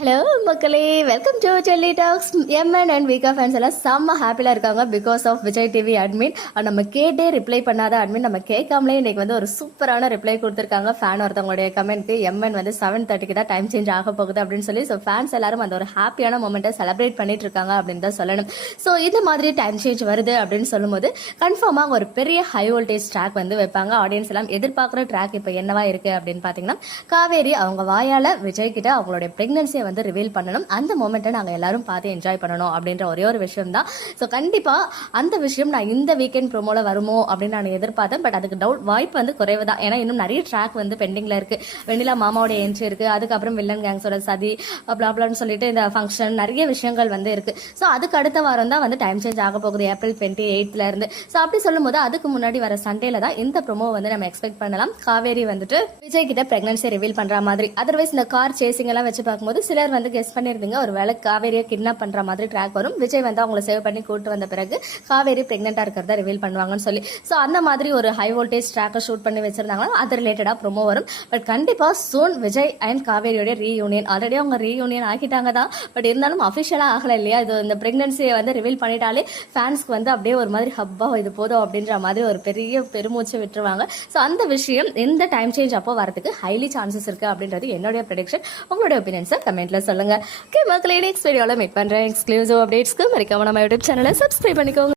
Hello மக்களே, welcome to jelly talks. M N and வீக்கா fans எல்லாம் செம்ம ஹாப்பியாக இருக்காங்க because of Vijay TV admin. நம்ம கேட்டே ரிப்ளை பண்ணாத அட்மின் நம்ம கேட்காமலே இன்னைக்கு வந்து ஒரு சூப்பரான ரிப்ளை கொடுத்துருக்காங்க. ஃபேன் ஒருத்தவங்களுடைய கமெண்ட்க்கு எம்என் வந்து 7:30 தான் டைம் சேஞ்ச் ஆக போகுது அப்படின்னு சொல்லி. ஸோ ஃபேன்ஸ் எல்லாரும் அந்த ஒரு ஹாப்பியான மூமெண்ட்டை செலிப்ரேட் பண்ணிட்டு இருக்காங்க அப்படின்னு தான் சொல்லணும். ஸோ இந்த மாதிரி டைம் சேஞ்ச் வருது அப்படின்னு சொல்லும்போது கன்ஃபார்மாக ஒரு பெரிய ஹை வோல்டேஜ் ட்ராக் வந்து வைப்பாங்க. ஆடியன்ஸ் எல்லாம் எதிர்பார்க்குற ட்ராக் இப்போ என்னவா இருக்கு அப்படின்னு பார்த்தீங்கன்னா, காவேரி அவங்க வாயால் விஜய் கிட்ட அவங்களுடைய பிரெக்னன்சி வந்து ரிவீல் பண்ணணும். அந்த மொமெண்ட்டை நாங்கள் எல்லாரும் பார்த்து என்ஜாய் பண்ணணும் அப்படின்ற ஒரே ஒரு விஷயம் தான். ஸோ கண்டிப்பாக அந்த விஷயம் நான் இந்த வீக்கெண்ட் ப்ரோமோல வருமோ அப்படின்னு நான் எதிர்பார்த்தேன். பட் அதுக்கு வாய்ப்பு வந்து குறைவு தான். ஏன்னா இன்னும் நிறைய ட்ராக் வந்து பெண்டிங்ல இருக்கு. வெண்ணிலா மாமாவோட என்ட்ரி இருக்கு, அதுக்கப்புறம் வில்லன் கேங்ஸோட சதி அப்ளாப்லான்னு சொல்லிட்டு இந்த ஃபங்க்ஷன் நிறைய விஷயங்கள் வந்து இருக்கு. ஸோ அதுக்கு அடுத்த வாரம் தான் வந்து டைம் சேஞ்ச் ஆக போகுது, ஏப்ரல் 28 இருந்து. ஸோ அப்படி சொல்லும் போது அதுக்கு முன்னாடி வர சண்டேல தான் இந்த ப்ரோமோ வந்து நம்ம எக்ஸ்பெக்ட் பண்ணலாம். காவேரி வந்துட்டு விஜய் கிட்ட பிரெக்னன்சி ரிவீல் பண்ற மாதிரி. அதர்வைஸ் இந்த கார் சேசிங் எல்லாம் வச்சு பார்க்கும்போது சிலர் வந்து கெஸ் பண்ணிருந்தீங்க ஒரு வேளை காவேரியை கிட்னாப் பண்ற மாதிரி ட்ராக் வரும். விஜய் வந்து அவங்களை சேவ் பண்ணி கூட்டு வந்த பிறகு காவேரி பிரெக்னெண்டா இருக்கிறத ரிவீல் பண்ணுவாங்கன்னு சொல்லி. ஸோ அந்த மாதிரி ஒரு ஹை வோல்டேஜ் ட்ராக்கை ஷூட் பண்ணி வச்சிருந்தாங்கன்னா அது ரிலேட்டடா ப்ரோமோ வரும். பட் கண்டிப்பா சூன் விஜய் அண்ட் காவேரியோட ரீயூனியன் ஆல்ரெடி அவங்க ரீயூனியன் ஆக்கிட்டாங்க தான். பட் இருந்தாலும் அஃபிஷியலா ஆகல இல்லையா? இது இந்த பிரெக்னன்சியை வந்து ரிவீல் பண்ணிட்டாலே ஃபேன்ஸ்க்கு வந்து அப்படியே ஒரு மாதிரி ஹப்பா இது போதும் அப்படின்ற மாதிரி ஒரு பெரிய பெருமூச்சு விட்டுருவாங்க. ஸோ அந்த விஷயம் இந்த டைம் சேஞ்ச் அப்போ வரதுக்கு ஹைலி சான்சஸ் இருக்கு அப்படின்றது என்னுடைய ப்ரெடிக்ஷன். உங்களுடைய ஒப்பீனியன்ஸை கமெண்ட்ல சொல்லுங்க. ஓகே மக்களே, நெக்ஸ்ட் வீடியோவில் மீட் பண்றேன். எக்ஸ்க்ளூசிவ் அப்டேட்ஸ்க்கு மறக்காம நம்ம யூடியூப் சேனலை சப்ஸ்கிரைப் பண்ணிக்கோங்க.